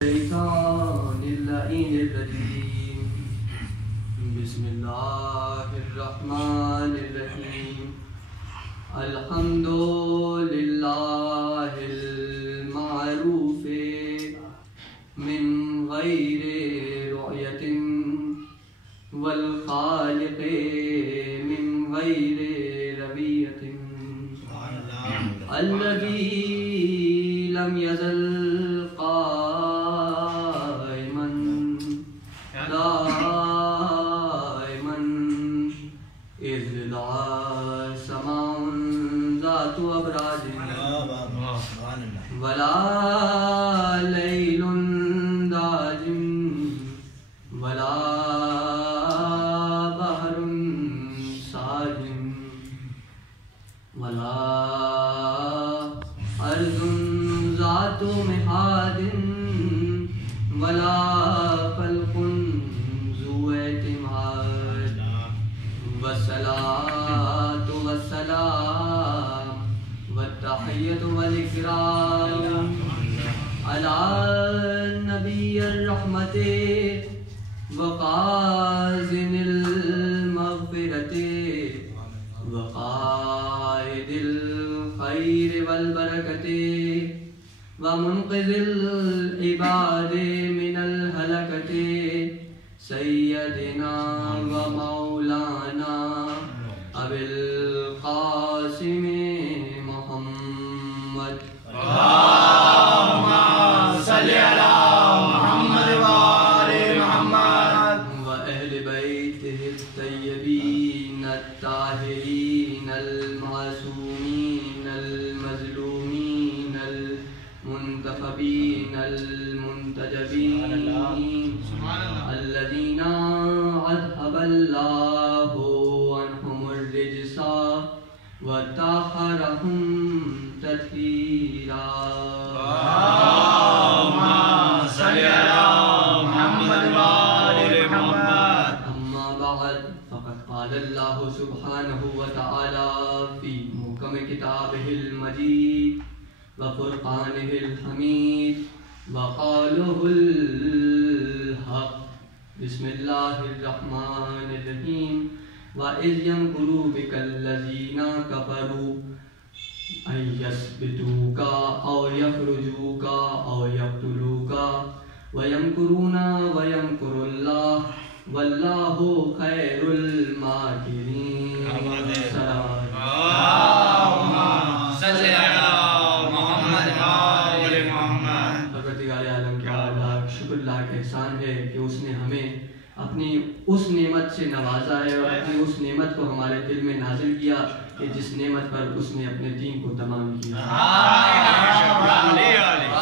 बिस्मिल्लाहिर्रहमानिर्रहीम। अल्हम्दुलिल्लाहिल मारूफ़े मिन गैरि रुयतिन वल खालिक़े मिन गैरि रबियतिन अल्लज़ी लम यज़ल क़ाइमन दाइमन इज़ ला समाउन ज़ातु अबराजिन वला लैलुन दाजिम वला बहरुन साजिम वला अर्ज़ुन ज़ातु मिहादिन वला फल्कुन ज़ू एतिमाद वस्सलातु वस्सलाम वत्तहिय्यतु वल इकराम अला नबिय्यर रहमते वक़ाज़िनिल मग़फ़िरते वक़ाइदिल खैर वल बरकते व मुनक़िज़िल इबादे मिनल हलकते सय्यदिना व मौलाना अबिल क़ासिम मुहम्मद अल्लाहुम्मा सल्लि अला मुहम्मद व आलि मुहम्मद व अहलि बैतिहि अत्तय्यबीन अत्ताहिरीन अल-मासूमीन अल-मज़लूमीन अल-मुंतखबीन अल-मुंतजबीन अल्लज़ीना अज़हबल्लाहु अन्हुमुर रिज्सा व तहरहुम तत्हीरा। अल्लाहुम्मा सल्लि अला मुहम्मद व आलि मुहम्मद। अम्मा बअद फ़क़द क़ाल अल्लाहु सुब्हानहु व तआला फ़ी मुहकम किताबिहिल मजीद व फ़ुरक़ानिहिल हमीद व क़ौलुहुल हक़। बिस्मिल्लाहिर्रहमानिर्रहीम। व इज़ यमकुरु बिकल्लज़ीना कफ़रू अयस्बितूका औ यख़रुजूका औ यक़्तुलूका व यमकुरूना व यमकुरुल्लाह वल्लाहु खैरुल माकिरीन। अल्लाहुम्मा सल्लि अला मुहम्मद व आलि मुहम्मद। परवरदिगार आलम का लाख शुक्र लाख एहसान है कि उसने हमें अपनी उस नेमत से नवाजा है और अपनी उस नेमत को हमारे दिल में नाजिल किया कि जिस नेमत पर उसने अपने दीन को तमाम किया।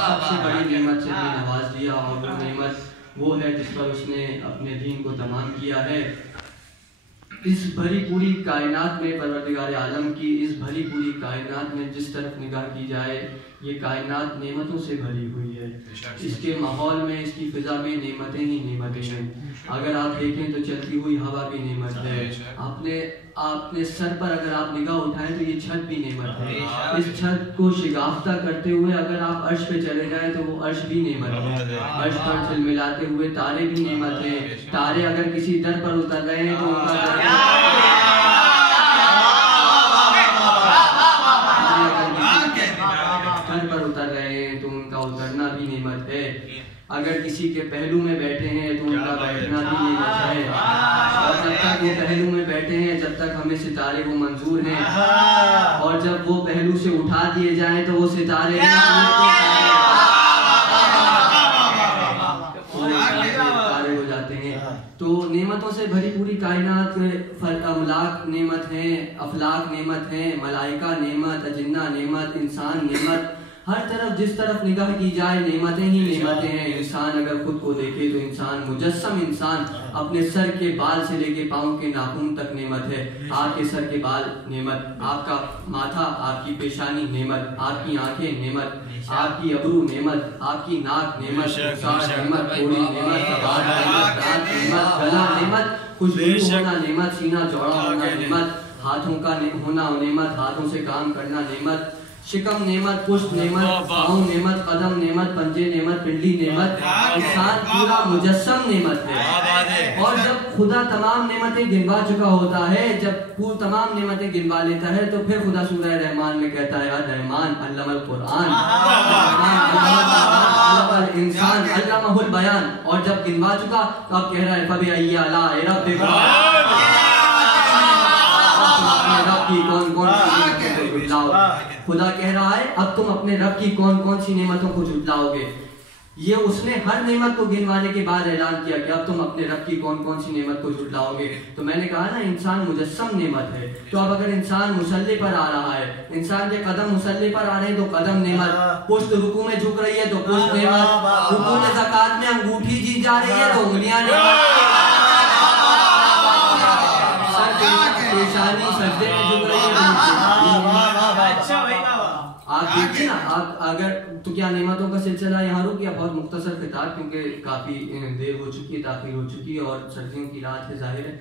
सबसे बड़ी नेमत से हमें नवाज दिया और वो नेमत वो है जिस पर उसने अपने दीन को तमाम किया है। इस भरी पूरी कायनात में परवरदिगार आलम की इस भरी पूरी कायनात में जिस तरफ निगाह की जाए ये कायनात नेमतों से भरी हुई है। इसके माहौल में इसकी फिजा में नेमतें ही नेमतें हैं। अगर आप देखें तो चलती हुई हवा भी नेमत है। आपने सर पर अगर आप निगाह उठाएं तो ये छत भी नेमत है। इस छत को शिगाफ्ता करते हुए अगर आप अर्श पे चले जाएं तो वो अर्श भी नेमत है। अर्श पर झिलमिलाते हुए तारे भी नेमत है। तारे अगर किसी दर पर उतर रहे हैं तो उनका उतर रहे हैं तो उनका उतरना भी नेमत है। अगर किसी के पहलू में बैठे हैं तो उनका बैठना भी नेमत है। और जब तक वो पहलू में बैठे हैं जब तक हमें सितारे वो मंजूर हैं और जब वो पहलू से उठा दिए जाएं तो वो सितारे हो जाते हैं। तो नेमतों से भरी पूरी कायनात अमलाक नेमत हैं, अफलाक नेमत हैं, मलाइका नेमत, अजिन्ना नेमत, इंसान नेमत। हर तरफ जिस तरफ निगाह की जाए नेमतें ही नेमतें हैं। इंसान अगर खुद को देखे तो इंसान मुजस्सम इंसान अपने सर के बाल से लेके पाँव के नाखून तक नेमत है। आपके सर के बाल नेमत, आपका माथा, आपकी पेशानी नेमत, आपकी आंखें नेमत, आपकी अबरू नेमत, आपकी नाक नेमत, नेमत, थोड़ी नेमत, गला नेमत, खुशबू होना नेमत, सीना चौड़ा होना नेमत, हाथों का होना नेमत, हाथों से काम करना नेमत, शिकम नेमत, पुष्ट नेमत, पाँव नेमत, कदम नेमत, पंजे नेमत, पिंडली नेमत। इंसान पूरा मुजस्सम नेमत है। और जब खुदा तमाम नेमतें गिनवा चुका होता है, जब वो तमाम नेमतें गिनवा लेता है, तो फिर खुदा सूरह रहमान में कहता है रहमान अल्लमल कुरान, इंसान अल्लमहुल बयान। और जब गिनवा चुका तो अब कह रहा है फबिअय्यि आलाइ रब्बिकुमा, रब की कौन कौन सी नेमतें खुदा कह रहा है अब तुम अपने रब की कौन कौन सी नेमतों को झुटलाओगे। ये उसने हर नेमत को गिनवाने के बाद ऐलान किया कि अब तुम अपने रब की कौन कौन सी नेमत को झुटलाओगे। तो मैंने कहा ना इंसान मुजस्सम नेमत है। तो अब अगर इंसान मुसल्ले पर आ रहा है, इंसान के कदम मुसल्ले पर आ रहे हैं तो कदम नेमत, पुष्ट रुकू में झुक रही है तो पुष्ट नेमत, रुकू में ज़कात में अंगूठी जी जा रही है तो उंगलियां नेमत, पेशानी सजदे में झुक रही है। आप देखिए ना, आप अगर तो क्या नेमतों का सिलसिला यहाँ रुक गया। बहुत मुख्तसर खिताब, क्योंकि काफ़ी देर हो चुकी है, ताख़ीर हो चुकी है और सर्दियों की रात है जाहिर है,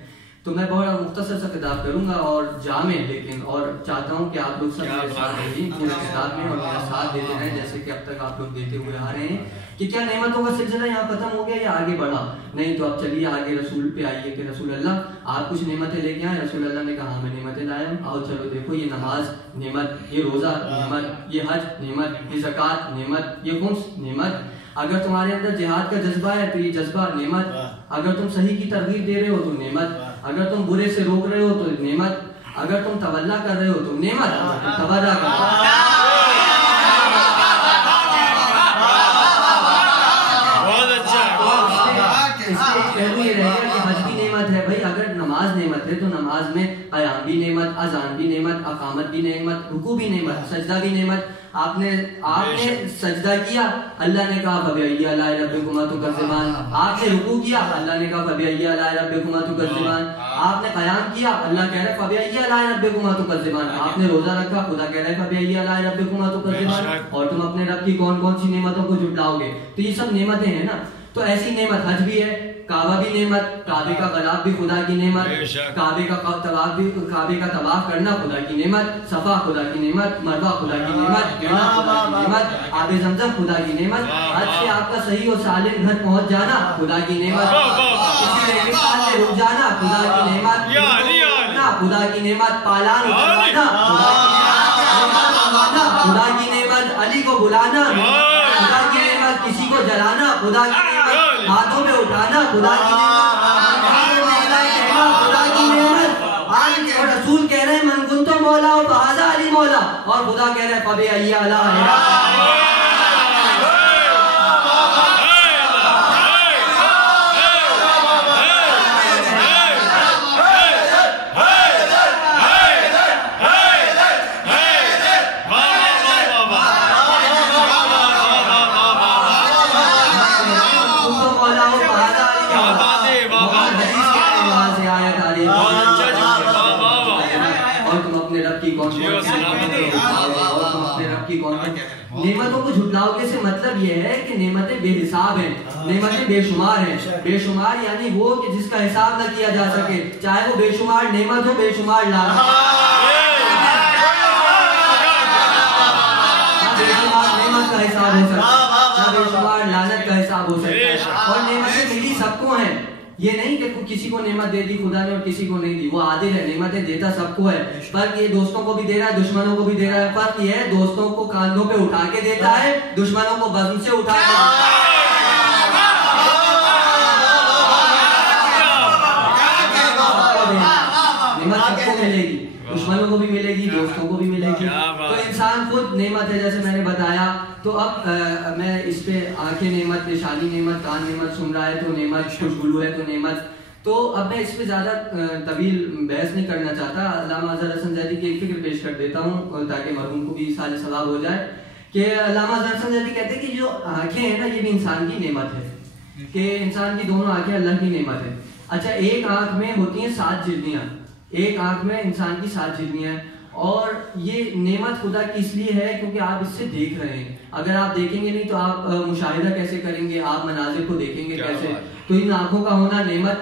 तो मैं बहुत मुख्तसर सा खिताब करूँगा और जामे, लेकिन और चाहता हूँ कि आप लोग सब मेरे साथ रहिए पूरे खिताब में और मेरा साथ देते रहें जैसे कि अब तक आप लोग देते हुए आ रहे हैं। कि क्या नेमतों का सिलसिला यहाँ खत्म हो गया या आगे बढ़ा? नहीं, तो अब चलिए आगे रसूल पे आइए कि रसूल अल्लाह आप कुछ नेमतें लेके आए। रसूल अल्लाह ने कहा मैं नेमतें लाया हूँ। आओ चलो देखो, ये नमाज नेमत, ये रोज़ा नेमत, ये हज नेमत, ये ज़कात नेमत, ये खुम्स नेमत। अगर तुम्हारे अंदर जिहाद का जज्बा है तो ये जज्बा नेमत। अगर तुम सही की तरगीब दे रहे हो तो नेमत। अगर तुम बुरे से रोक रहे हो तो नेमत। अगर तुम तवल्ला कर रहे हो तो नेमत, तवल्ला कर रहे हो। पहलू ये रहेगा कि हज भी नेमत है भाई। अगर नमाज नेमत है तो नमाज में क़याम भी नेमत, अजान भी नेमत, अकामत भी नेमत, रुकू भी नेमत, सजदा भी नेमत। आपने सजदा किया, अल्लाह ने कहा फबिअय्यि आलाइ रब्बिकुमा तुकज़्ज़िबान। आपने रुकू किया, अल्लाह ने कहा फबिअय्यि आलाइ रब्बिकुमा तुकज़्ज़िबान। आपने क़याम किया, अल्लाह कह रहा है फबिअय्यि आलाइ रब्बिकुमा तुकज़्ज़िबान। आपने रोजा रखा, खुदा कह रहा है फबिअय्यि आलाइ रब्बिकुमा तुकज़्ज़िबान। और तुम अपने रब की कौन कौन सी नेमतों को झुटलाओगे। तो ये सब नेमतें हैं ना। तो ऐसी नेमत हज भी है, काबा भी नेमत, काबे का गलाब भी खुदा की नेमत, काबे का तवाफ भी, काबे का तवाफ करना खुदा की नेमत, सफा खुदा की नेमत, मरवा खुदा की नेमत, मिना खुदा की नेमत, आबे ज़मज़म खुदा की नेमत, हज से आपका सही और सालिम घर पहुंच जाना खुदा की नेमत, किसी रेगिस्तान में रुक जाना खुदा की नेमत, खुदा की नेमत, पालान उतरवाना खुदा की नेमत, अली को बुलाना खुदा की नेमत, किसी को जलाना खुदा की नेमत, हाथों में उठाना खुदा की नेमत, खुदा की नेमत। आज रसूल कह रहे हैं मन कुंतु मौला और बहादा अली मौला, और खुदा कह रहे हैं फबिअय्यि आलाइ। नेमतों को झुटलाओगे से मतलब ये है कि नेमतें बेहिसाब हैं, नेमतें बेशुमार हैं। बेशुमार यानी वो कि जिसका हिसाब न किया जा सके, चाहे वो बेशुमार नेमत हो, बेशुमार लानत। बेशुमार नेमत का हिसाब हो सकता है, बेशुमार लानत का हिसाब हो सकता है। और नेमतें मिली सबको हैं। ये नहीं कि किसी को नेमत दे दी खुदा ने और किसी को नहीं दी। वो आदिल है, नेमतें देता सबको है। फर्क ये दोस्तों को भी दे रहा है, दुश्मनों को भी दे रहा है। फर्क ये है दोस्तों को कांधों पे उठा के देता है, दुश्मनों को बज़्म से उठा के देता है। नेमत सबको मिलेगी, दुश्मनों को भी मिलेगी, दोस्तों को भी मिलेगी। तो इंसान खुद नेमत है जैसे मैंने बताया। तो अब मैं इस पे आंखें नेमत, पेशानी नेमत, कान नेमत, सुन रहा है तो नेमत, खुशबू है तो नेमत। तो अब मैं इस पे ज़्यादा तवील बहस नहीं करना चाहता। अल्लामा अज़हर हसन ज़ैदी की एक फिक्र पेश कर देता हूँ ताकि मरहूम को भी साल सवाब हो जाए कि अल्लामा अज़हर हसन ज़ैदी कहते हैं कि जो आंखें हैं ना, ये भी इंसान की नेमत है, कि इंसान की दोनों आंखें अल्लाह की नेमत है। अच्छा, एक आंख में होती हैं 7 झिल्लियाँ, एक आंख में इंसान की 7 झिल्लियाँ हैं। और ये नेमत खुदा की इसलिए है क्योंकि आप इससे देख रहे हैं। अगर आप देखेंगे नहीं तो आप मुशाहिदा कैसे करेंगे, आप मनाजिर को देखेंगे कैसे। तो इन आंखों का होना नेमत।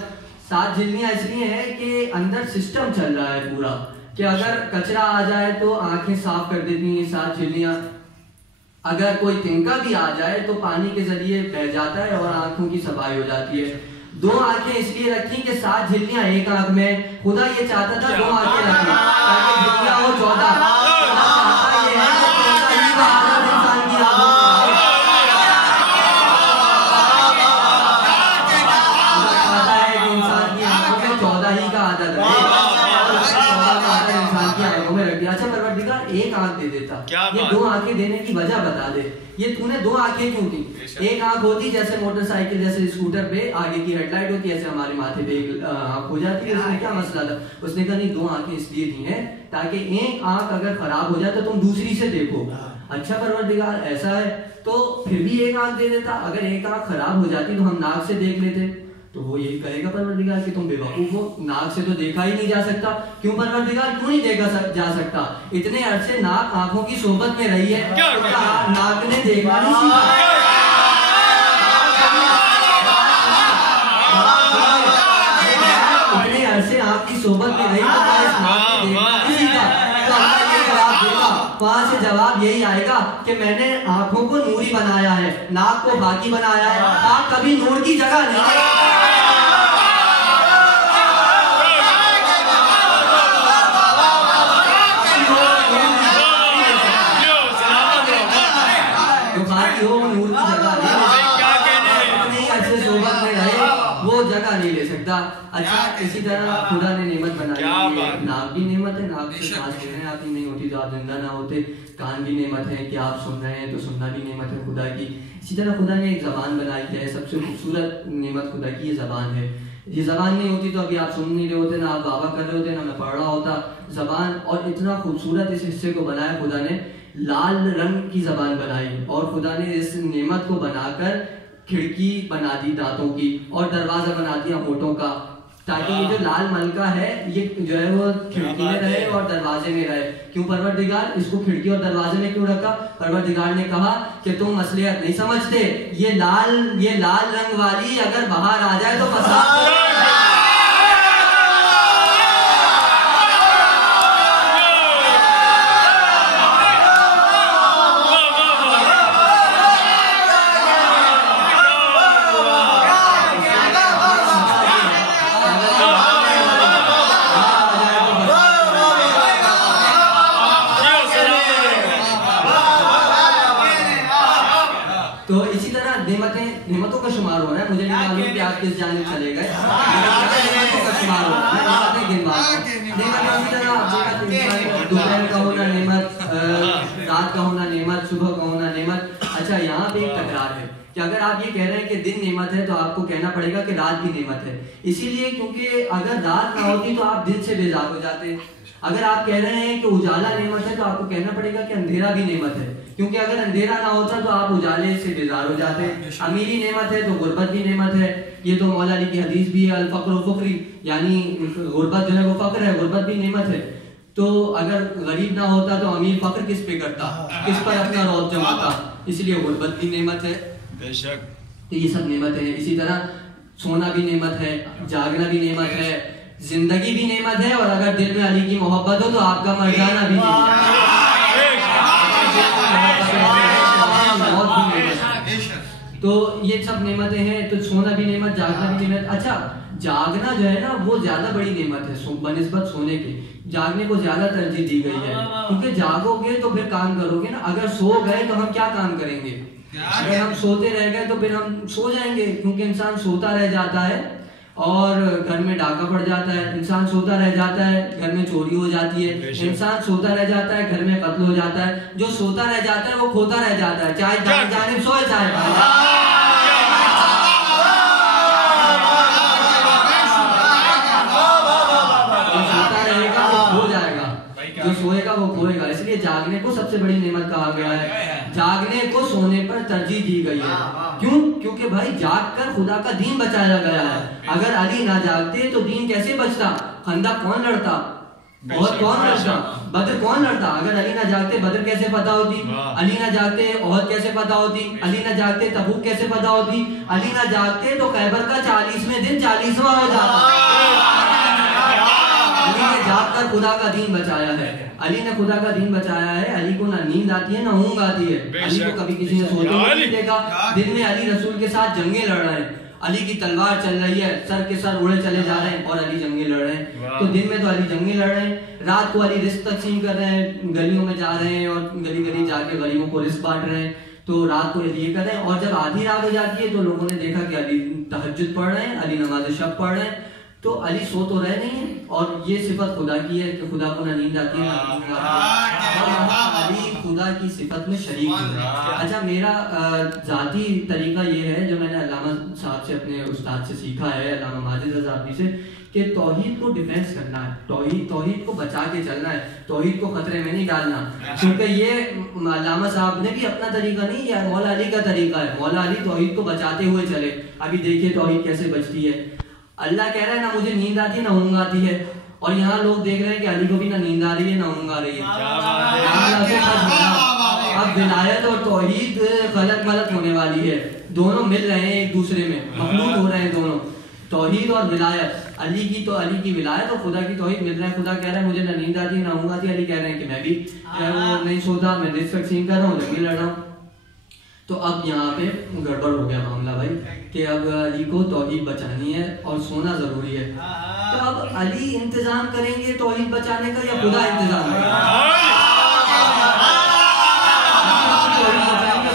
7 झिल्लियाँ इसलिए है कि अंदर सिस्टम चल रहा है पूरा, कि अगर कचरा आ जाए तो आंखें साफ कर देती हैं 7 झिल्लियां, अगर कोई तिनका भी आ जाए तो पानी के जरिए बह जाता है और आंखों की सफाई हो जाती है। 2 आंखें इसलिए रखी कि 7 झिल्लियां एक आंख में, खुदा ये चाहता था 2 आंखें रखी ताकि झिल्लियां हो 14। चाहता ये है कि इंसान की आंखों में 14 ही का आदत है, 14 का आदत इंसान की आंखों में रख दिया। अच्छा परवरदिगार एक आंख दे देता, ये 2 आंखें देने की वजह बता दे, ये तूने 2 आंखें क्यों दी? एक आंख होती जैसे मोटरसाइकिल जैसे स्कूटर पे आगे की हेडलाइट होती है, ऐसे हमारे माथे पे एक आंख हो जाती है, उसमें क्या मसला था? उसने कहा नहीं 2 आंखें इसलिए दी हैं ताकि एक आंख अगर खराब हो जाए तो तुम दूसरी से देखो। अच्छा परवरदिगार ऐसा है तो फिर भी एक आंख दे देता, अगर एक आंख खराब हो जाती तो हम नाक से देख लेते, तो वो यही कहेगा परवरदिगार कि तुम बेवकूफ हो, नाक से तो देखा ही नहीं जा सकता। क्यों परवरदिगार, क्यों नहीं देखा जा सकता? इतने अरसे नाक आंखों की सोबत में रही है, नाक ने देखना नहीं सीखा। इतने अरसे आंख की सोबत में रही तो नाक ने देखना नहीं सीखा। तो अल्लाह ये जवाब देगा, वहां से जवाब यही आएगा कि मैंने आंखों को नूरी बनाया है, नाक को बाकी बनाया है, आप कभी नूर की जगह नहीं। वो जगह नहीं ले सकता। अच्छा इसी तरह खुदा ने नेमत बनाई है, नाक भी नेमत है, नाक से सांस लेने आती नहीं होती तो आप जिंदा ना होते, कान भी नेमत है कि आप सुन रहे हैं तो सुनना भी नेमत है खुदा की। इसी तरह खुदा ने एक जबान बनाई है, सबसे खूबसूरत नेमत खुदा की ये जबान है। ये जबान नहीं होती तो अभी आप सुन नहीं रहे होते, ना आप बाबा कर रहे होते, ना मैं पढ़ रहा होता। जबान और इतना खूबसूरत इस हिस्से को बनाया खुदा ने, लाल रंग की जबान बनाई और खुदा ने इस नेमत को बनाकर खिड़की बना दी दांतों की और दरवाजा बना दिया होठों का, ताकि ये जो लाल मलका है ये जो है वो खिड़की में रहे और दरवाजे में रहे। क्यों परवरदिगार इसको खिड़की और दरवाजे में क्यों रखा? परवरदिगार ने कहा कि तुम मसलियत नहीं समझते, ये लाल रंग वाली अगर बाहर आ जाए तो फसाद नेमतों का शुमार हो रहा है। मुझे नहीं मालूम कि आप किस जानिब चले गए। नेमतों का शुमार हो रहा है, दोपहर का होना नेमत, रात का होना नेमत, सुबह का होना नेमत। अच्छा यहाँ पे एक तकरार है कि अगर आप ये कह रहे हैं कि दिन नेमत है तो आपको कहना पड़ेगा कि रात भी नेमत है, इसीलिए क्योंकि अगर रात ना होती तो आप दिन से बेजार हो जाते। अगर आप कह रहे हैं कि उजाला नेमत है तो आपको कहना पड़ेगा कि अंधेरा भी नेमत है, क्योंकि अगर अंधेरा ना होता तो आप उजाले से बेजार हो जाते। अमीरी नेमत है तो गुर्बत भी नेमत है, ये तो मौला अली की हदीस भी है, अल फक्र फक्री, यानी गुर्बत जो है वो फक्र है, गुर्बत भी नेमत है। तो अगर गरीब ना होता तो अमीर फक्र किस पे करता, किस पर अपना रौब जमाता, इसलिए गुर्बत भी नेमत है। बेशक तो ये सब नेमत है। इसी तरह सोना भी नेमत है, जागना भी नेमत है, जिंदगी भी नेमत है, और अगर दिल में अली की मोहब्बत हो तो आपका मर जाना भी तो ये सब नेमतें हैं। तो सोना भी नेमत, जागना भी नेमत। अच्छा जागना जो है ना वो ज्यादा बड़ी नेमत है बनिस्बत सोने के, जागने को ज्यादा तरजीह दी गई है, क्योंकि जागोगे तो फिर काम करोगे ना। अगर सो गए तो हम क्या काम करेंगे? अगर हम सोते रह गए तो फिर हम सो जाएंगे, क्योंकि इंसान सोता रह जाता है और घर में डाका पड़ जाता है, इंसान सोता रह जाता है घर में चोरी हो जाती है, इंसान सोता रह जाता है घर में कत्ल हो जाता है। जो सोता रह जाता है वो खोता रह जाता है, चाहे जानिब सोए चाहे सोता रहेगा वो खो जाएगा, जो सोएगा वो खोएगा। इसलिए जागने को सबसे बड़ी नेमत कहा गया है, जागने को सोने पर तरजीह दी गई है। क्यों? क्योंकि भाई जाग कर खुदा का दीन बचाया गया है। अगर अली ना जागते तो दीन कैसे बचता? खंदक कौन लड़ता? ओहद कौन लड़ता? बदर कौन लड़ता? अगर अली ना जागते बदर कैसे पता होती? अली ना जागते ओहद कैसे पता होती? अली ना जागते तबूक कैसे पता होती? अली ना जागते तो खैबर का 40वें दिन 40वां हो जाता। अली ने जागकर खुदा का दीन बचाया है, अली ने खुदा का दीन बचाया है। अली को ना नींद आती है ना ऊँग आती है। अली को कभी किसी ने सोते हुए नहीं देखा। दिन में अली रसूल के साथ जंगें लड़ रहे हैं, अली की तलवार चल रही है, सर के सर उड़े चले जा रहे हैं और अली जंगे लड़ रहे हैं। तो दिन में तो अली जंगे लड़ रहे हैं, रात को अली रिस्क तकसीम कर रहे हैं, गलियों में जा रहे हैं और गली गली जाके गरीबों को रिस्क बांट रहे हैं। तो रात को अली ये कर रहे हैं और जब आधी रात हो जाती है तो लोगों ने देखा कि अली तहज्जुद पढ़ रहे हैं, अली नमाज शब पढ़ रहे हैं। तो अली सो तो रहे नहीं है और ये सिफत खुदा की है कि खुदा को ना नींद आती है ना अली खुदा की सिफत में शरीक है। अच्छा, मेरा जाती तरीका ये है जो मैंने अल्लामा साहब से, अपने उस्ताद से सीखा है, अल्लामा माजिद रज़ावी से, कि तौहीद को डिफेंस करना है, तौहीद को बचा के चलना है, तौहीद को खतरे में नहीं डालना। क्योंकि ये अल्लामा साहब ने भी अपना तरीका नहीं, या मौला अली का तरीका है। मौला अली तौहीद को बचाते हुए चले। अभी देखिए तौहीद कैसे बचती है। अल्लाह कह रहा है ना मुझे नींद आती है ना ऊँग आती है, और यहाँ लोग देख रहे हैं कि अली को भी ना नींद आ रही है ना ऊँग आ रही है। अब विलायत और तौहीद गलत मलत होने वाली है, दोनों मिल रहे हैं एक दूसरे में, मखलूत हो रहे हैं दोनों, तौहीद और विलायत। अली की तो अली की विलायत और खुदा की तौहीद मिल रहे हैं। खुदा कह रहा है मुझे ना नींद आती ना ऊँग आती, अली कह रहे हैं कि मैं भी नहीं सोता, मैं रिस्क तकसीम कर रहा हूँ, जंगी लड़ रहा हूँ। तो अब यहाँ पे गड़बड़ हो गया मामला भाई, कि अब अली को तौहीद बचानी है और सोना जरूरी है। तो अब अली इंतजाम करेंगे तौहीद बचाने का या खुदा इंतजाम करेंगे?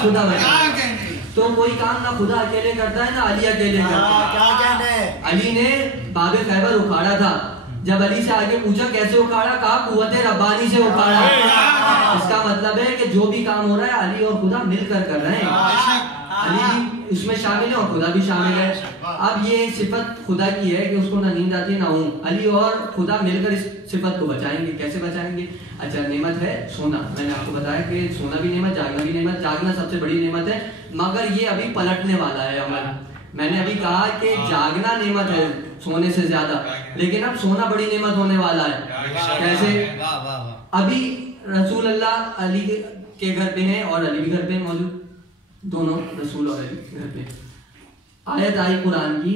खुदा बचाएंगे। तो कोई काम ना खुदा अकेले करता है ना अली अकेले करता है। अली ने बाबे खैबर उखाड़ा था, जब अली से आगे पूछा कैसे उखाड़ा, कहा कुव्वते रब्बानी से उखाड़ा। इसका मतलब है कि जो भी काम हो रहा है अली और खुदा मिलकर कर रहे हैं। अली इसमें शामिल है और खुदा भी शामिल है। अब ये सिफत खुदा की है कि उसको ना नींद आती है ना ऊँग। अली और खुदा मिलकर इस सिफत को बचाएंगे। कैसे बचाएंगे? अच्छा, नेमत है सोना। मैंने आपको बताया कि सोना भी नेमत, जागना भी नेमत। जागना सबसे बड़ी नेमत है, मगर ये अभी पलटने वाला है अमल। मैंने अभी कहा कि जागना नेमत है सोने से ज्यादा, लेकिन अब सोना बड़ी नेमत होने वाला है। कैसे? अभी रसूल अल्लाह अली के घर पे हैं और अली भी घर पे मौजूद, दोनों रसूल और अली घर पे। आयत आई कुरान की,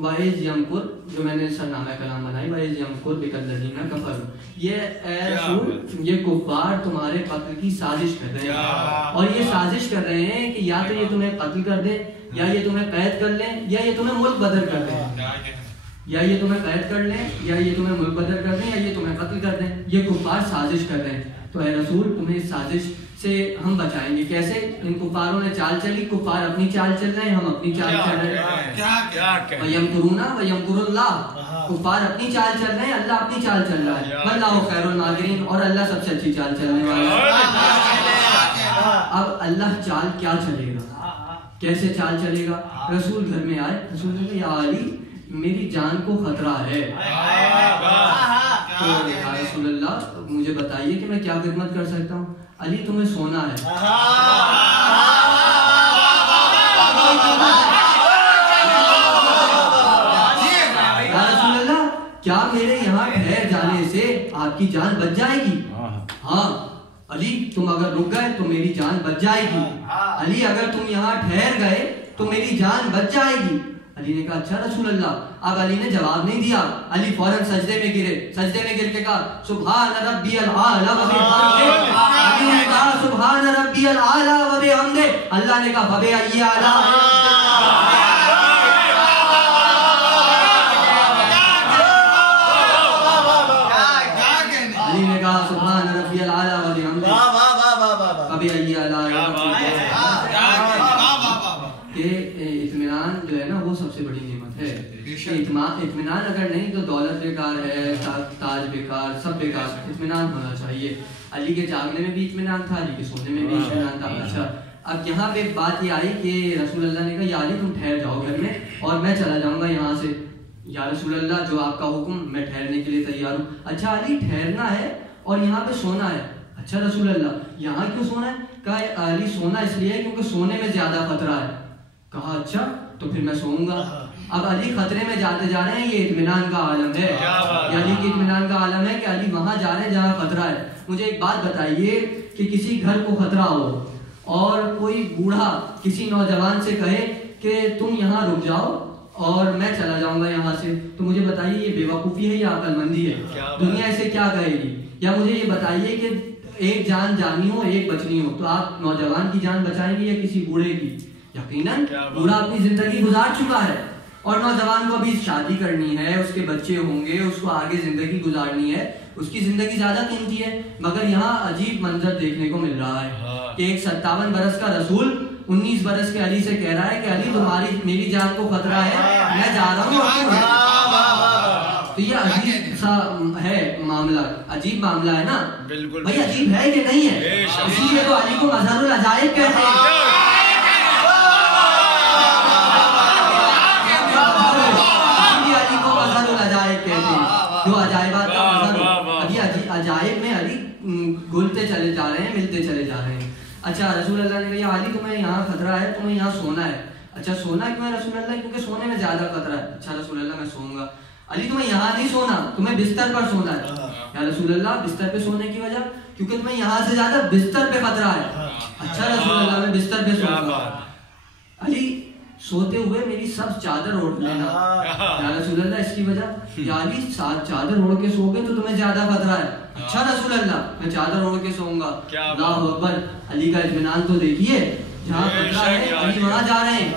वाइज यमकुर, जो मैंने सरनामा कलाम बनाई, वाइज यमकुर बिकल्लज़ीना कफरू। ये रसूल, ये कुफ्फार तुम्हारे कत्ल की साजिश कर रहे हैं, और ये साजिश कर रहे हैं कि या तो ये तुम्हें कत्ल कर दे, या ये तुम्हें कैद कर लें, या ये तुम्हें मुल्क बदर कर दें। या ये तुम्हें कैद कर लें, या ये तुम्हें मुल्क बदर कर दें, या ये तुम्हें कत्ल कर दें। ये कुफ्फार साजिश कर रहे हैं। तो ऐ रसूल, तुम्हें इस साजिश से हम बचाएंगे। कैसे? इन कुफारों ने चाल चली, कुफार अपनी चाल चल रहे हैं, हम अपनी चाल चल रहे हैं। वयमकुरूना वयमकुरुल्लाह, कुफार अपनी चाल चल रहे हैं, अल्लाह अपनी चाल चल रहा है। वल्लाहु खैरुल माकिरीन, और अल्लाह सबसे अच्छी चाल चलने वाला है। अब अल्लाह चाल क्या चलेगा, कैसे चाल चलेगा? रसूल घर में आए, रसूल ने कहा या अली मेरी जान को खतरा है। तो या रसूल अल्लाह मुझे बताइए कि मैं क्या खिदमत कर सकता हूँ। अली तुम्हें सोना है। या रसूल अल्लाह क्या मेरे यहाँ ठहर जाने से आपकी जान बच जाएगी? हाँ अली, तुम अगर रुक गए तो मेरी जान बच जाएगी। अली, अगर तुम यहाँ ठहर गए तो मेरी जान बच जाएगी। अली ने कहा अच्छा रसूल अल्लाह। अब अली ने जवाब नहीं दिया, अली फौरन सजदे में गिरे। सजदे में गिर के कहा सुभान रब्बियल आला व बिहम्दे। अली ने कहा सुभान रब्बियल आला व बिहम्दे। अल्लाह ने कहा फबे अय्यी आला। अली ने कहा सुभान रब्बियल आला व बिहम्दे फबे अय्यी आला। इत्मीनान जो है ना वो सबसे बड़ी नेमत है। इत्मीनान अगर नहीं तो दौलत बेकार है, ताज बेकार, सब बेकार। इत्मीनान होना चाहिए। अली के जागने में भी इत्मीनान था, अली के सोने में भी इत्मीनान था। अच्छा, अब यहाँ पे बात ये आई कि रसूल अल्लाह ने कहा या अली तुम ठहर जाओ घर में और मैं चला जाऊंगा यहाँ से। या रसूल अल्लाह जो आपका हुक्म, मैं ठहरने के लिए तैयार हूँ। अच्छा अली ठहरना है और यहाँ पे सोना है। अच्छा रसूल अल्लाह यहाँ क्यों सोना है? कहा अली सोना इसलिए क्योंकि सोने में ज्यादा खतरा है। कहा अच्छा तो फिर मैं सोऊंगा। अब अली खतरे में जाते जा रहे हैं, ये इत्मीनान का आलम है। अली के इत्मीनान का आलम है कि अली वहां जा रहे हैं जहाँ खतरा है। मुझे एक बात बताइए कि किसी घर को खतरा हो और कोई बूढ़ा किसी नौजवान से कहे कि तुम यहाँ रुक जाओ और मैं चला जाऊंगा यहाँ से, तो मुझे बताइए ये बेवकूफ़ी है या अक्लमंदी है? दुनिया इसे क्या कहेगी? या मुझे ये बताइए कि एक जान जानी हो एक बचनी हो, तो आप नौजवान की जान बचाएंगे या किसी बूढ़े की? यकीनन बूढ़ा अपनी जिंदगी गुजार चुका है और नौजवान को अभी शादी करनी है, उसके बच्चे होंगे, उसको आगे जिंदगी गुजारनी है, उसकी जिंदगी ज्यादा कीमती है। मगर यहाँ अजीब मंजर देखने को मिल रहा है कि एक 57 बरस का रसूल 19 बरस के अली से कह रहा है कि अली तुम्हारी मेरी जान को खतरा है, मैं जा रहा हूँ। तो ये अजीब सा है मामला, अजीब मामला है ना? बिल्कुल भाई अजीब है कि नहीं है? इसीलिए तो अली को मज़हरुल अजाइब कहते हैं। अली को मज़हरुल अजाइब कहते हैं, जो अजाइबात का मज़हर। अभी अजाइब में अली घुलते चले जा रहे हैं, मिलते चले जा रहे हैं। अच्छा, रसूल अल्लाह ने कहा अली तुम्हें यहाँ खतरा है, तुम्हें यहाँ सोना है। अच्छा, सोना क्यों है रसूल अल्लाह? क्योंकि सोने में ज्यादा खतरा है। अच्छा रसूल अल्लाह मैं सोऊंगा। अली तुम्हें यहाँ नहीं सोना, तुम्हें बिस्तर पर सोना है। या रसूल अल्लाह बिस्तर पे सोने की वजह? क्योंकि तुम्हें यहाँ से ज्यादा बिस्तर पे खतरा है। अच्छा रसूल अल्लाह मैं बिस्तर पे सोऊंगा। अली सोते हुए मेरी सब चादर ओढ़ लेना। या रसूल अल्लाह इसकी वजह? या अली चादर ओढ़ के सोओगे तो तुम्हें ज्यादा खतरा है। अच्छा रसूल अल्लाह मैं चादर ओढ़ के सोऊंगा। अल्लाहु अकबर। अली का इत्मीनान तो देखिए, जहाँ खतरा है अली वहाँ जा रहे हैं।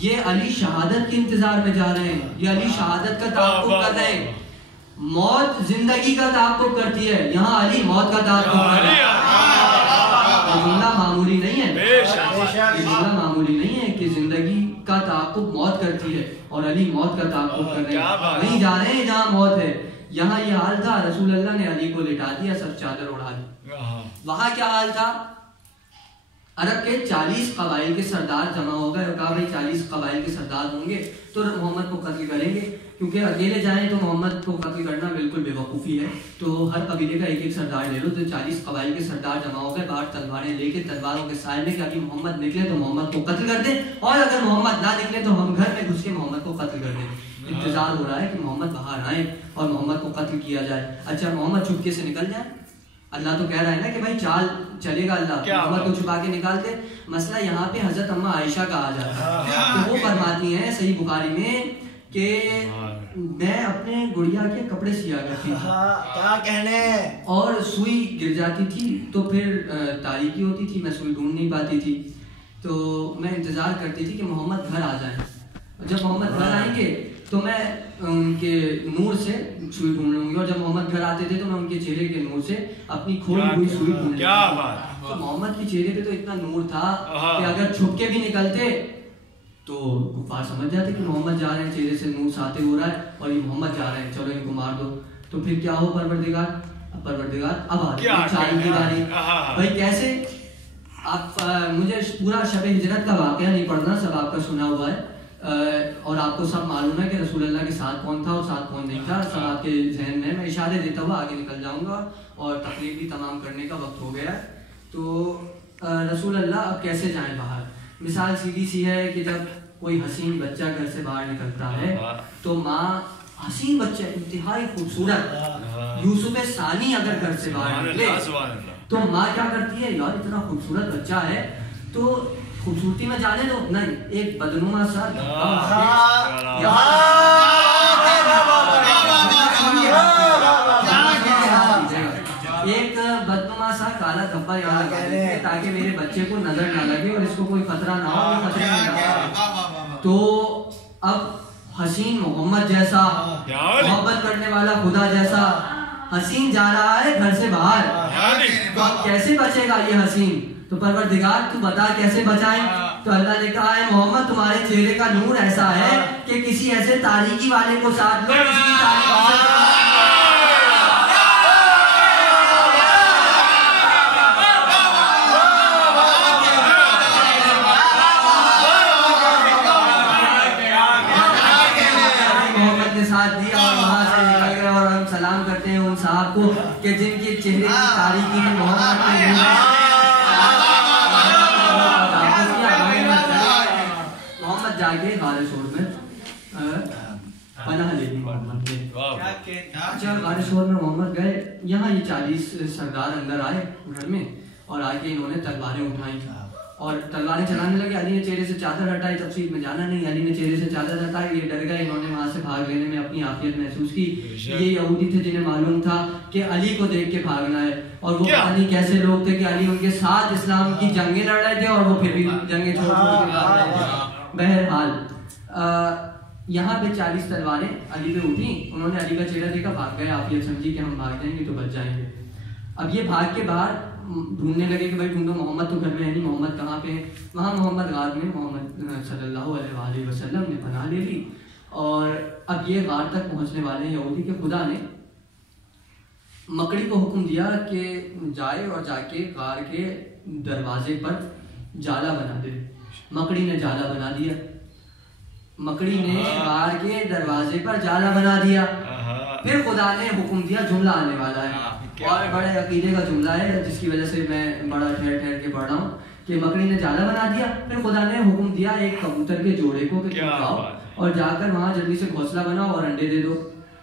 ये अली शहादत के इंतजार में जा रहे हैं, ये अली शहादत का ताक़ुब कर रहे हैं। मौत जिंदगी का ताक़ुब करती है, यहाँ अली मौत का ताक़ुब कर रहे हैं। जुमला मामूली नहीं है, जुमला मामूली नहीं है कि जिंदगी का ताक़ुब मौत करती है और अली मौत का ताक़ुब कर रहे हैं। वहीं जा रहे हैं जहाँ मौत है। यहाँ ये हाल था, रसूल अल्लाह ने अली को लिटा दिया, सब चादर उड़ा दी। वहाँ क्या हाल था? अरब के 40 कबाइल के सरदार जमा हो गए और कहा भाई 40 कबाइल के सरदार होंगे तो मोहम्मद को कत्ल करेंगे, क्योंकि अकेले जाएं तो मोहम्मद को कत्ल करना बिल्कुल बेवकूफ़ी है। तो हर कबीले का एक एक सरदार ले लो। तो 40 कबाइल के सरदार जमा हो गए, बाहर तलवारें लेके, तलवारों के साय में कि अभी मोहम्मद निकले तो मोहम्मद को कत्ल कर दें, और अगर मोहम्मद ना निकले तो हम घर में घुस के मोहम्मद को कत्ल कर दें। इंतजार हो रहा है कि मोहम्मद बाहर आए और मोहम्मद को कत्ल किया जाए। अच्छा, मोहम्मद चुपके से निकल जाए? अल्लाह तो कह रहा है ना कि भाई चाल चलेगा, अल्लाह मोहम्मद को छुपा के निकालते। मसला यहाँ पे हजरत अम्मा आयशा का आ जाता है। तो वो फरमाती हैं सही बुखारी में कि मैं अपने गुड़िया के कपड़े सिया करती थी, क्या कहने, और सुई गिर जाती थी तो फिर तारीकी होती थी, मैं सुई ढूंढ नहीं पाती थी। तो मैं इंतजार करती थी कि मोहम्मद घर आ जाए। जब मोहम्मद घर आएंगे तो मैं उनके नूर से सुई ढूंढ लूंगी, और जब मोहम्मद घर आते थे तो मैं उनके चेहरे के नूर से अपनी खोई हुई सुई ढूंढ लूंगी। तो मोहम्मद के चेहरे पे तो इतना नूर था कि अगर छुप के भी निकलते तो कुफार समझ जाते कि मोहम्मद जा रहे हैं, चेहरे से नूर साते हो रहा है और ये मोहम्मद जा रहे हैं, चलो इनको मार दो। तो फिर क्या हो परवरदिगार? अब आ रही चाल की बारी। भाई कैसे? आप मुझे पूरा शब हिजरत का वाकया नहीं पढ़ना, सब आपका सुना हुआ है और आपको सब मालूम है कि रसूल अल्लाह के साथ कौन था और साथ कौन नहीं था, सब आपके जहन में। मैं इशारे देता हुआ आगे निकल जाऊंगा और तकरीर भी तमाम करने का वक्त हो गया। तो रसूल अल्लाह अब कैसे जाएं बाहर? मिसाल सीधी सी है कि जब कोई हसीन बच्चा घर से बाहर निकलता है तो माँ, हसीन बच्चा इंतहाई खूबसूरत यूसुफ सानी अगर घर से बाहर निकले तो माँ क्या करती है? यार इतना खूबसूरत बच्चा है तो खूबसूरती में जाने दो, नहीं, एक बदनुमा सा एक बदनुमा सा काला धब्बा यहाँ लगा देते ताकि मेरे बच्चे को नजर ना लगे और इसको कोई खतरा ना हो, खतरे में ना हो। तो अब हसीन मोहम्मद जैसा, मोहब्बत करने वाला खुदा जैसा हसीन जा रहा है घर से बाहर, तो अब कैसे बचेगा ये हसीन? तो परवरदिगार तू बता कैसे बचाएं? तो अल्लाह ने कहा है मोहम्मद तुम्हारे चेहरे का नूर ऐसा है कि किसी ऐसे तारीकी वाले को साथ लो जिसकी तारीकी मोहम्मद ने साथ दिया और वहां से निकल गए। और हम सलाम करते हैं उन साहब को कि जिनके चेहरे की तारीकी में मोहम्मद ने जाके गारे शोर में पनाह ले ली मोहम्मद ने। अच्छा, गारे शोर में मोहम्मद गए, यहाँ ये 40 सरदार अंदर आए घर में और आके इन्होंने तलवारें उठाई और तलवारें चलाने लगे। अली ने चेहरे से चादर हटाई, तफसील में जाना नहीं, अली ने चेहरे से चादर हटाई, ये डर गए, इन्होंने वहां से भाग लेने में अपनी आफियत महसूस की। ये यहूदी थे जिन्हें मालूम था कि अली को देख के भागना है, और वो पता नहीं कैसे लोग थे कि अली उनके साथ इस्लाम की जंगें लड़ रहे थे और वो फिर भी जंगें छोड़ के भाग रहे थे। बहरहाल यहाँ पे 40 तलवारें अली पे उठी, उन्होंने अली का चेहरा देखा, भाग गए, आफियत समझी कि हम भाग जाएंगे तो बच जाएंगे। अब ये भाग के बाहर ढूंढने लगे कि भाई ढूंढो, मोहम्मद तो घर में है नहीं, मोहम्मद कहाँ पे है। वहाँ मोहम्मद गार में मोहम्मद सल्लल्लाहु अलैहि वसल्लम ने पनाह ले ली, और अब ये गार तक पहुँचने वाले हैं यहूदी के। खुदा ने मकड़ी को हुक्म दिया कि जाए और जाके गार के दरवाजे पर जाला बना दे। मकड़ी ने जाला बना दिया, मकड़ी ने गार के दरवाजे पर जाला बना दिया। फिर खुदा ने हुक्म दिया, जुमला आने वाला है और बड़े अकीदे का जुमला है जिसकी वजह से मैं बड़ा ठहर ठहर के पढ़ रहा हूँ कि मकड़ी ने जाला बना दिया। फिर खुदा ने हुक्म दिया एक कबूतर के जोड़े को कि तुम जाओ और जाकर वहां जल्दी से घोंसला बनाओ और अंडे दे दो।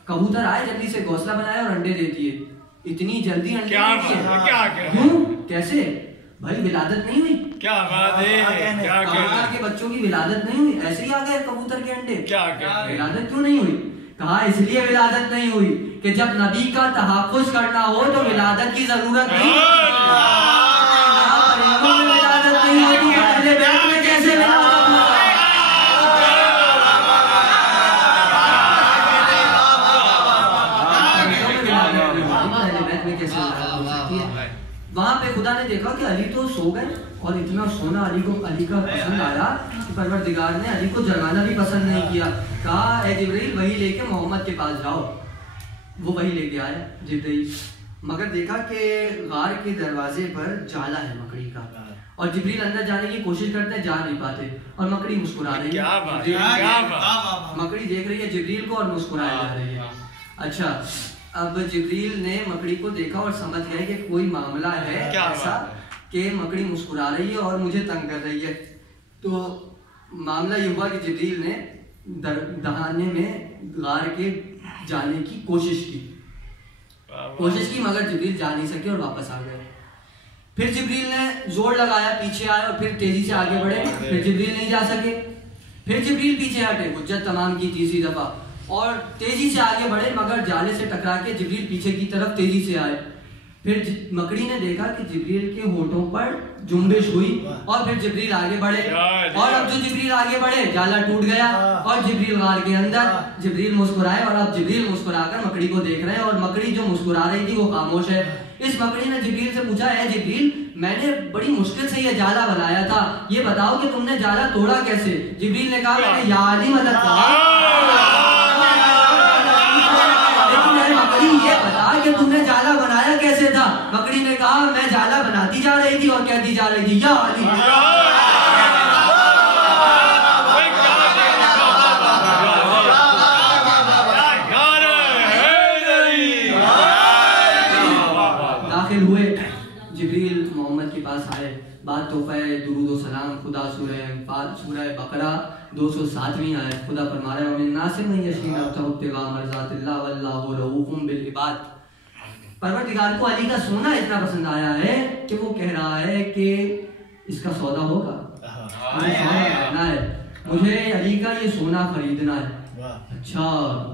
कबूतर आए, जल्दी से घोंसला बनाया और अंडे दे दिए। इतनी जल्दी अंडे क्यों, कैसे भाई? विलादत नहीं हुई क्या? कबूतर के बच्चों की विलादत नहीं हुई, ऐसे ही आ गए कबूतर के अंडे। विलादत क्यों नहीं हुई? कहा इसलिए विलादत नहीं हुई कि जब नबी का तहफ़्फ़ुज़ करना हो तो विलादत की जरूरत नहीं। परिंदों में विलादत नहीं होती, अहले बैत में कैसे विलादत हो? वहां पे खुदा ने देखा कि अली तो सो गए, और इतना सोना अली का पसंद आया कि परवरदिगार ने अली को जगाना भी पसंद नहीं किया। कहा ए जिब्रील वही लेके मोहम्मद के पास जाओ। वो वही लेके आया जिब्रील, मगर देखा कि गार के दरवाजे पर जाला है मकड़ी का, और जिब्रील अंदर जाने की कोशिश करते हैं, जा नहीं पाते, और मकड़ी मुस्कुरा रही है। मकड़ी देख रही है जिब्रील को और मुस्कुराई जा रही है। अच्छा, अब जिब्रील ने मकड़ी को देखा और समझ गए कि कोई मामला है ऐसा कि मकड़ी मुस्कुरा रही है और मुझे तंग कर रही है। तो मामला ये हुआ कि जिब्रील ने दहाने में गार के जाने की कोशिश की, मगर जिब्रील जा नहीं सके और वापस आ गए। फिर जिब्रील ने जोर लगाया, पीछे आए और फिर तेजी से आगे बढ़े, फिर जिब्रील नहीं जा सके। फिर जिब्रील पीछे हटे, हुज्जत तमाम की तीसरी दफा, और तेजी से आगे बढ़े, मगर जाले से टकरा के जिब्रील पीछे की तरफ तेजी से आए। फिर मकड़ी ने देखा कि जिब्रील के होठों पर जुम्बिश हुई, और फिर जिब्रील आगे बढ़े, और अब जो जिब्रील आगे बढ़े जाला टूट गया और जिब्रील गार के अंदर। जिब्रील मुस्कुराए, और अब जिब्रील मुस्कुराकर मकड़ी को देख रहे हैं, और मकड़ी जो मुस्कुरा रही थी वो खामोश है। इस मकड़ी ने जिब्रील से पूछा, है जिब्रील मैंने बड़ी मुश्किल से ये जाला बनाया था, ये बताओ कि तुमने जाला तोड़ा कैसे? जिब्रील ने कहा मैंने या अली मदद ये बता कि तुमने जाला बनाया कैसे था? मकड़ी ने कहा मैं जाला बनाती जा रही थी और कहती जा रही थी या अली। दाखिल हुए, जिब्रील मोहम्मद के पास आए, बात तोहफा दुरूद व सलाम खुदा सूरह बकरा 207वीं आयत। खुदा फरमा रहा है नासिर नहीं यशीन अब्तगा मरज़ातिल्लाह वल्लाहु रऊफ़ुम बिल इबाद। परवरदिगार को अली का सोना इतना पसंद आया है कि वो कह रहा है कि इसका सौदा होगा, मुझे सौदा करना है, मुझे अली का ये सोना खरीदना है। अच्छा,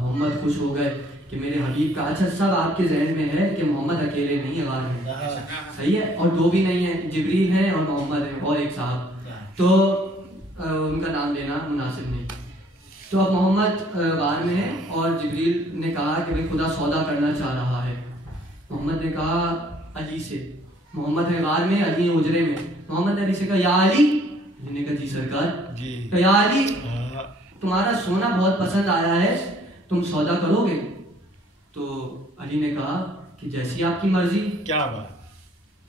मोहम्मद खुश हो गए कि मेरे हबीब का। अच्छा, सब आपके जहन में है कि मोहम्मद अकेले नहीं है गार में, सही है, और दो भी नहीं है, जिब्रील है और मोहम्मद है और एक साहब, तो उनका नाम लेना मुनासिब नहीं। तो अब मोहम्मद गार में है और जिब्रील ने कहा कि भाई खुदा सौदा करना चाह रहा है। मोहम्मद ने कहा अली से, मोहम्मद है गार में, अली उजरे में। मोहम्मद ने अली से कहा या अली, ने कहा जी सरकार। तो या अली तुम्हारा सोना बहुत पसंद आया है, तुम सौदा करोगे? तो अली ने कहा कि जैसी आपकी मर्जी। क्या बात।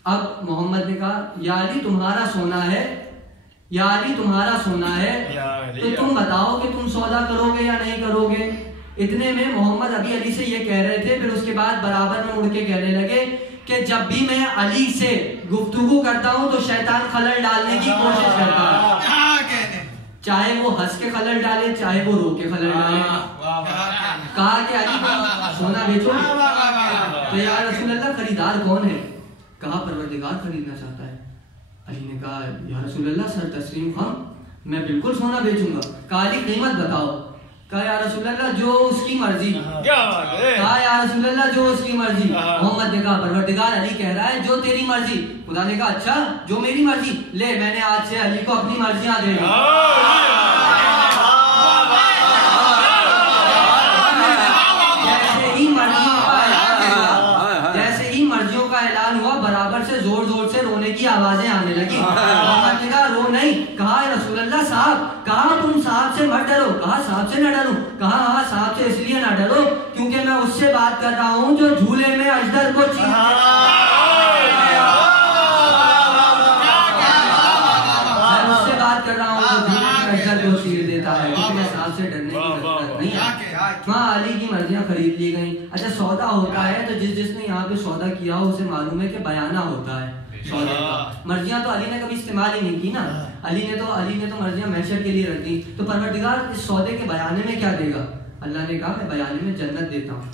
अब मोहम्मद ने कहा या अली तुम्हारा सोना है, या अली तुम्हारा सोना है, तो तुम बताओ कि तुम सौदा करोगे या नहीं करोगे। इतने में मोहम्मद अभी अली से ये कह रहे थे, फिर उसके बाद बराबर में मुड़ के कहने लगे कि जब भी मैं अली से गुफ्तगू करता हूँ तो शैतान खलल डालने की कोशिश करता है, चाहे वो हंस के खलल डाले चाहे वो रो के खलल डाले। कहा कि अली सोना बेचोगे? तो यार रसूल अल्लाह खरीदार कौन है? कहा परवरदिगार खरीदना चाहता है। अली ने कहा या रसूल अल्लाह सर तस्लीम हम, मैं बिल्कुल सोना बेचूंगा। कहा अली कीमत बताओ। कहा या रसूल अल्लाह जो उसकी मर्जी। क्या बात है? कहा या रसूल अल्लाह जो उसकी मर्जी। मोहम्मद ने कहा परवरदिगार अली कह रहा है जो तेरी मर्जी। खुदा ने कहा अच्छा जो मेरी मर्जी, ले मैंने आज से अली को अपनी मर्जियां दे दी। जैसे ही मर्जियों का ऐलान हुआ बराबर से जोर जोर से रोने की आवाजें आने लगी। मोहम्मद ने कहा रो नहीं। कहा रसूल अल्लाह साहब। कहा तुम सांप से मत डरो। कहा सांप से न डरो। कहा हाँ सांप से इसलिए ना डरो क्योंकि मैं उससे बात कर रहा हूँ जो झूले में अजगर को चीर देता है। सांप से डरने की जरूरत नहीं है। वहाँ अली की मर्जियाँ खरीद ली गई। अच्छा सौदा होता है तो जिसने यहाँ पे सौदा किया हो उसे मालूम है कि बयाना होता है सौदे का। मर्जियाँ तो अली ने कभी इस्तेमाल ही नहीं की ना। अली ने तो मर्जियाँ मैशर के लिए रख दी। तो परवरदिगार इस सौदे के बयाने में क्या देगा? अल्लाह ने कहा मैं बयाने में जन्नत देता हूँ।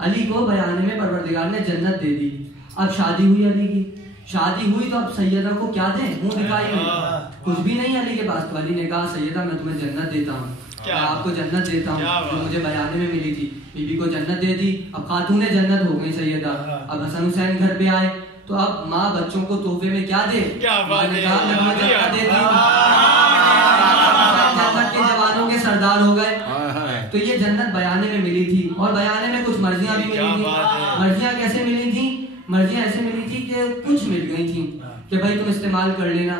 अली को बयाने में परवरदिगार ने जन्नत दे दी। अब शादी हुई अली की। शादी हुई तो अब सैयदा को क्या दें? मुंह दिखाई नहीं, कुछ भी नहीं अली के पास। तो अली ने कहा सैयदा मैं तुम्हें जन्नत देता हूँ, मैं आपको जन्नत देता हूँ जो मुझे बयाने में मिली थी। बीबी को जन्नत दे दी। अब खातूने जन्नत हो गई सैयदा। अब हसन हुसैन घर पे आए तो अब माँ बच्चों को तोहफे में क्या दे? जन्नत दे दी। जन्नत के जवानों के सरदार हो गए। तो ये जन्नत बयाने में मिली थी और बयाने में कुछ मर्जियाँ भी मिली थी। मर्जियाँ कैसे मिली थी? मर्जियाँ ऐसे मिली थी कि कुछ मिल गई थी कि भाई तुम इस्तेमाल कर लेना।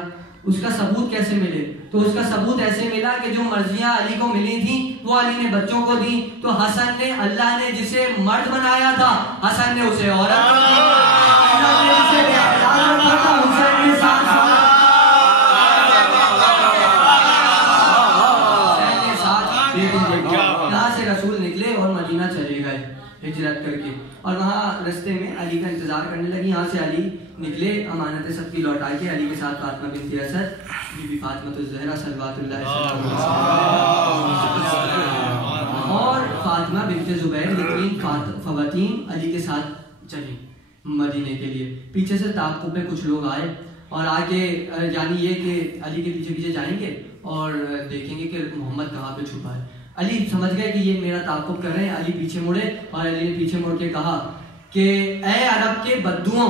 उसका सबूत कैसे मिले? तो उसका सबूत ऐसे मिला कि जो मर्जियाँ अली को मिली थी वो अली ने बच्चों को दी। तो हसन ने, अल्लाह ने जिसे मर्द बनाया था हसन ने उसे औरत रसूल निकले और मदीना चले गए हिजरत करके। और वहाँ रास्ते में अली का इंतजार करने लगी। यहाँ से अली निकले अमानत सबकी लौटा के अली के साथ फातिमा बिन्त असद, बीबी फातिमा ज़हरा सल्लल्लाहु और फातिमा बिन्त ज़ुबैर ये 3 ख़वातीन अली के साथ चली मदीने के लिए। पीछे से ताक़ुब में कुछ लोग आए और आके यानी ये कि अली के पीछे पीछे जाएंगे और देखेंगे कि मोहम्मद कहाँ पे छुपा है। अली समझ गए कि ये मेरा ताक़ुब कर रहे हैं। अली पीछे मुड़े और अली ने पीछे मुड़ के कहा कि ऐ अरब के बद्दुओं,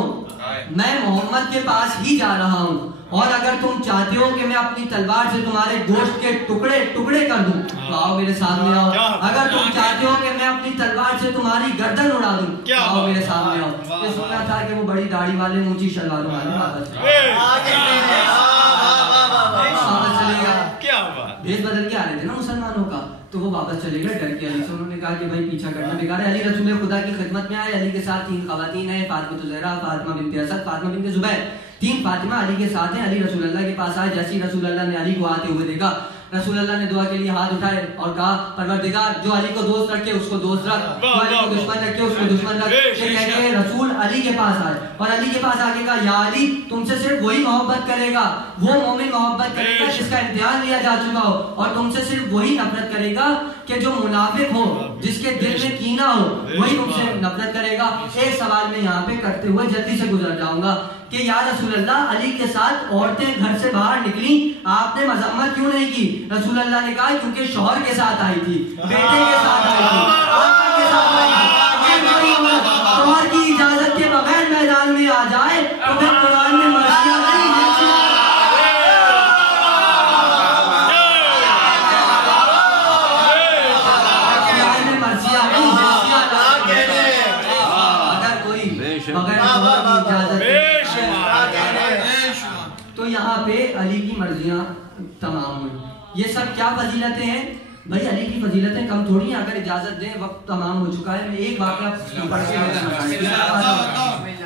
मैं मोहम्मद के पास ही जा रहा हूँ और अगर तुम चाहते हो कि मैं अपनी तलवार से तुम्हारे गोश्त के टुकड़े टुकड़े कर दूं तो आओ मेरे सामने आओ। अगर तुम चाहते हो कि मैं अपनी तलवार से तुम्हारी गर्दन उड़ा दूं तो आओ मेरे सामने आओ। ये सुना था कि वो बड़ी दाढ़ी वाले ऊंची शलवारों वाले वापस भेष बदल के आ रहे थे ना मुसलमानों का, तो वो वापस चले गए डर के अली से। उन्होंने कहा कि भाई पीछा करना बेकार है। अली रसूल खुदा की खिदमत में आए। अली के साथ 3 ख़वातीन हैं, फातिमा ज़हरा, फातिमा बिन्त असद, फातिमा बिन्त ज़ुबैर। 3 फातिमा अली के साथ हैं। अली रसूल अल्लाह के पास आए। जैसे ही रसूल अल्लाह ने अली को आते हुए देखा, रसूल अल्लाह ने दुआ के लिए हाथ उठाए और कहा परवरदिगार जो अली को दोस्त रखे उसको दोस्त रख, जो अली को दुश्मन रखे उसको दुश्मन रख। ये कहते हैं रसूल अली के पास आए और अली के पास आके कहा या अली तुमसे सिर्फ वही मोहब्बत करेगा, वो मोमिन मोहब्बत करेगा जिसका इम्तिहान लिया जा चुका हो, और तुमसे सिर्फ वही नफरत करेगा कि जो मुनाफिक हो, जिसके दिल में कीना हो, वही तुमसे नफरत करेगा। एक सवाल मैं यहाँ पे करते हुए जल्दी से गुजर जाऊंगा कि या रसूल अल्लाह अली के साथ औरतें घर से बाहर निकली, आपने मजम्मत क्यों नहीं की? रसूल अल्लाह ने कहा क्योंकि शौहर के साथ आई थी, बेटे के साथ आई थी, के साथ आई थी। शौहर की इजाजत के बगैर मैदान में आ जाए तो फिर कुरान में मर्जियां नहीं तो यहाँ पे अली की मर्जियाँ तमाम हुई। ये सब क्या फजीलतें हैं भाई? अली की फजीलतें कम थोड़ी हैं। अगर इजाजत दें, वक्त तमाम हो चुका है। मैं एक वाक़या पढ़ के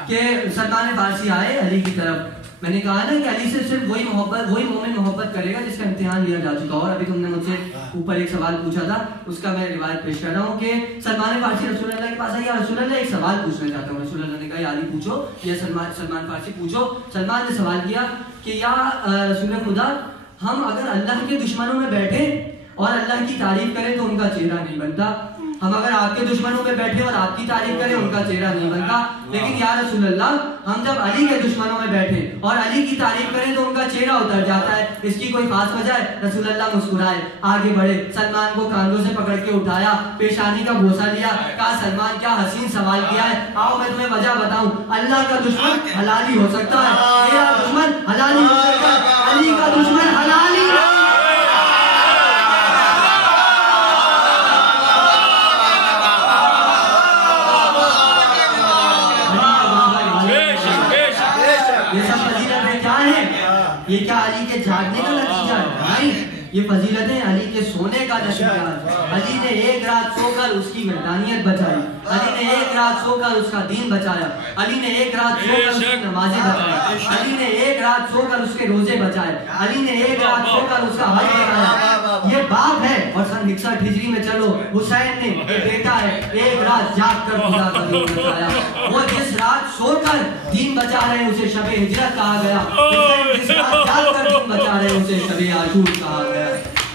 कि सलमान फारसी आए अली की तरफ। मैंने कहा ना कि अली से सिर्फ वही मोमिन मोहब्बत करेगा जिसका इम्तिहान लिया जा चुका। और अभी तुमने मुझसे ऊपर एक सवाल पूछा था, उसका मैं रिवायत पेश कर रहा हूँ कि सलमान फारसी रसूल अल्लाह के पास आया, रसूल अल्लाह एक सवाल पूछना चाहता हूँ। रसूल अल्लाह ने कहा अली पूछो, या सलमान फारसी पूछो। सलमान ने सवाल किया कि या रसूल खुदा, हम अगर अल्लाह के दुश्मनों में बैठे और अल्लाह की तारीफ करें तो उनका चेहरा नहीं बनता, हम अगर आपके दुश्मनों में बैठे और आपकी तारीफ करें उनका चेहरा नहीं बनता, लेकिन या रसूल अल्लाह हम जब अली के दुश्मनों में बैठे और अली की तारीफ करें तो उनका चेहरा उतर जाता है, इसकी कोई खास वजह है? रसूल अल्लाह मुस्कुराए, आगे बढ़े, सलमान को कांधों से पकड़ के उठाया, पेशानी का बोसा लिया, कहा सलमान क्या हसीन सवाल किया है, आओ मैं तुम्हें वजह बताऊं। अल्लाह का दुश्मन हलाली हो सकता है, मेरा दुश्मन हलाली हो सकता है, अली का दुश्मन हलाली नहीं। ये क्या अली के जागने का नतीजा है? नहीं, ये फजीलतें अली के सोने का नतीजा है। अली ने एक रात सोकर उसकी मैदानियत बचाई, अली ने एक रात सोकर उसका दीन बचाया, अली ने एक रात सोकर उसकी नमाजें बचाई, अली ने एक रात सोकर उसके रोजे बचाए, अली ने एक रात सोकर उसका हज बचाया। ये बाप है। और सन 61 हिजरी में चलो, हुसैन ने ये बेटा है, एक रात जाग कर खुदा का दीन बचाया। वो जिस रात सोकर दीन बचा रहे हैं उसे शबे हिजरत कहा गया, जिस रात जाग कर दीन बचा रहे हैं उसे शबे आशूर कहा गया।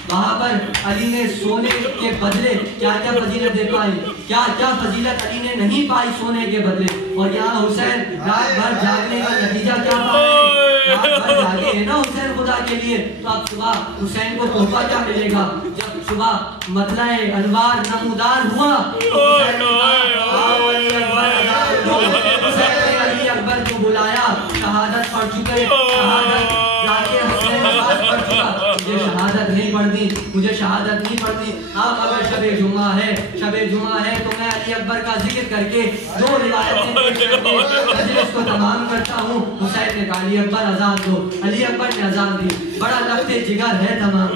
वहां पर अली ने सोने के बदले क्या क्या फजीलत पाई, क्या क्या फजीलत अली ने नहीं पाई सोने के बदले। और यहाँ हुसैन रात भर जागने का नतीजा क्या पाए? रात भर जागे है ना हुसैन खुदा के लिए, तो अब सुबह हुसैन को तोहफा क्या मिलेगा? जब सुबह मतलाए अनवार नमूदार हुआ, हुसैन ने अली अकबर को बुलाया, शहादत पढ़ चुके, शहादत मुझे शहादत नहीं पढ़ती, मुझे शहादत नहीं पढ़ती। अब अगर शबे जुमा है, शबे जुमा है तो मैं अली अकबर का जिक्र करके दो रिवायतें पेश करके मजलिस को तमाम करता हूँ। हुसैन ने कहा अली अकबर अजान दो, अली अकबर ने अजान दी। बड़ा लफ्ते जिगर है तमाम,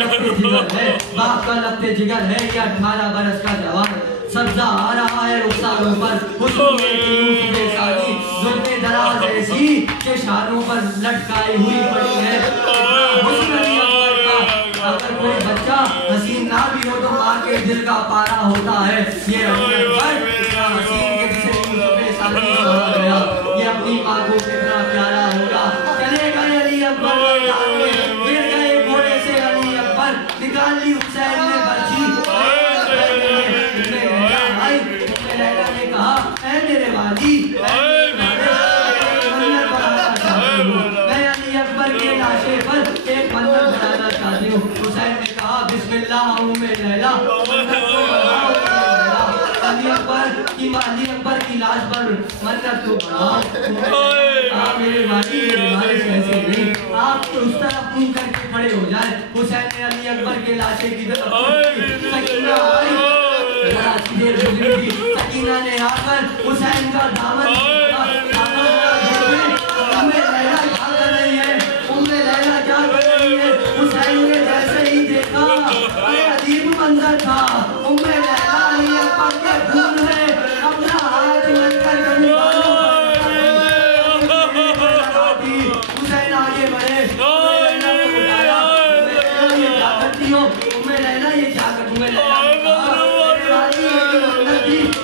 लफ्ते जिगर है, बाप का लफ्ते जिगर है। ये 18 बरस का जवान सब्जा आ रहा है रुखसारों पर, जुल्फ़े दराज ऐसी के शारों पर लटकाई हुई पड़ी है। अगर कोई बच्चा हसीन ना भी हो तो माँ के दिल का पारा होता है। ये हसीन के जिसे कहा गया, ये अपनी माँ को कितना प्यारा होगा। चले गए अली अकबर, गिर गए घोड़े से अली अकबर, निकाल ली हुसैन ने बर्छी। ने कहा ऐ मेरे वाली, मैं अली अकबर के लाशे पर एक मंदिर बनाना चाहती हूँ। हुसैन ने कहा बिस्मिल्लाह उम्मे लैला, अली अकबर की लाश पर मन्नत तो बनाओ। मेरे वाली ऐसे नहीं, आप तो उस तरफ मुंह करके खड़े हो जाए। हुसैन ने अली अकबर के लाशे की तरफ, सकीना आई, सकीना ने आकर हुसैन का दामन, उम्मे लैला क्या कर रही है, उम्मे लैला क्या कर रही है? हुसैन ने जैसे ही देखा अजीब मंजर था। उम्मे लैला अली अकबर के खून है, अपना हाथ मिलकर हुसैन आगे बढ़े, ये क्या करती हो उम्मे लैला, ये क्या कर उम्मे लैला?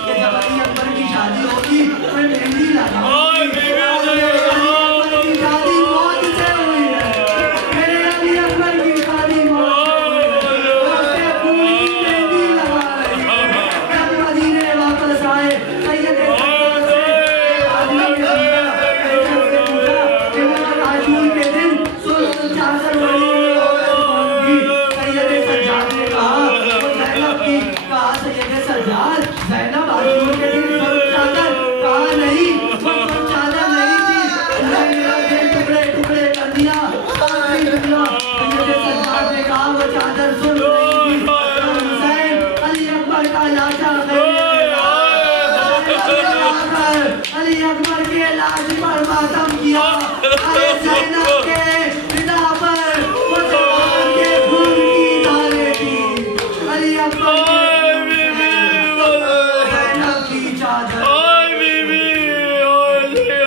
जब अली अकबर की शादी होगी मैं मेहंदी लगाऊंगी, शादी मौत से हुई है, मेरे अली अकबर की शादी मौत से पूरी मेहंदी लगा रही है। जब मदीने वापस आए सैयदे आदमी ने पूछा आशूर के दिन सुल्तान चादर बड़ी होगी। सैयदे सज्जाद ने कहा वो ज़ैनब की, कहा सैयदे सज्जाद ज़ैनब आशूर के दिन चादर, कहा नहीं वो चादर नहीं थी, मेरा दिल टुकड़े टुकड़े कर दिया। सैयदे सज्जाद ने कहा वो चादर सुन नहीं थी, हुसैन अली अकबर का लाशा अली अकबर के लाश पर मातम किया।